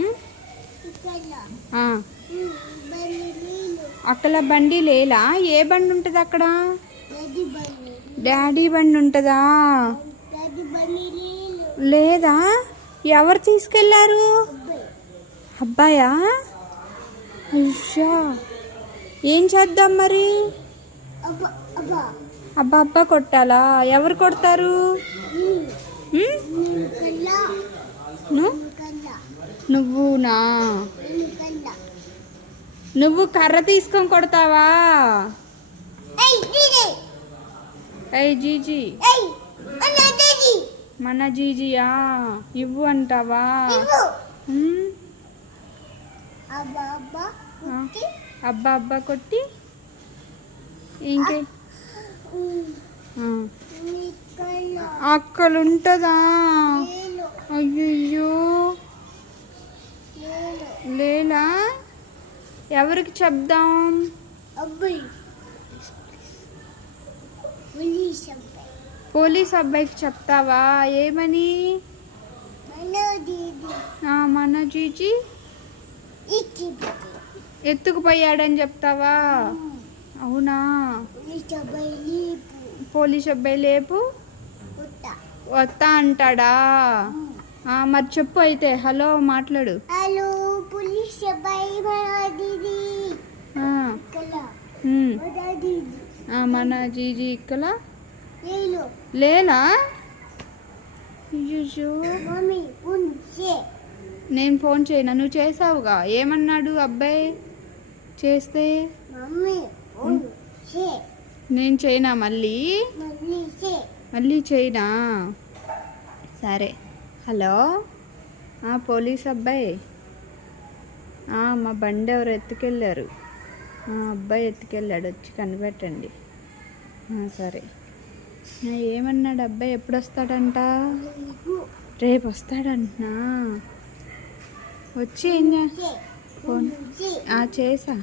ఉమ్? ఆ. అక్కడ బండి లేలా? ఏ బండి ఉంటుంది అక్కడ? డాడీ బండి ఉంటుందా? లేదా? ఎవరు తీసుకెళ్లారు? అబ్బాయా? అయ్యా, ఏం చేద్దాం మరి? అబ్బా అబ్బా కొట్టాలా? ఎవరు కొడతారు? నువ్వునా? నువ్వు కర్ర తీసుకొని కొడతావా? ఏయ్ జీజీ, మన జీజియా ఇవ్వు అంటావా? అబ్బా అబ్బా కొట్టి ఇంకే అక్కలుంటదా? అయ్యో, లేలా? ఎవరికి చెప్దాం? పోలీస్ అబ్బాయికి చెప్తావా? ఏమని? మన జీజీ ఎత్తుకుపోయాడని చెప్తావా? అవునా? పోలీస్ అబ్బాయి లేపు వస్తా అంటాడా? మరి చెప్పు అయితే. హలో మాట్లాడు. హలో పోలీస్ అబ్బాయి, మన జీజీ ఇక్కడ లేలా? నేను ఫోన్ చేయనా? నువ్వు చేసావుగా. ఏమన్నాడు అబ్బాయి చేస్తే? నేను చేయనా? మళ్ళీ చేయనా? సరే. హలో పోలీస్ అబ్బాయి, మా బండి ఎవరు ఎత్తుకెళ్ళారు? అబ్బాయి ఎత్తుకెళ్ళాడు, వచ్చి కనిపెట్టండి. సరే. ఏమన్నాడు అబ్బాయి? ఎప్పుడు వస్తాడంట? రేపు వస్తాడంటనా? వచ్చి ఏం ఫోన్ చేసా.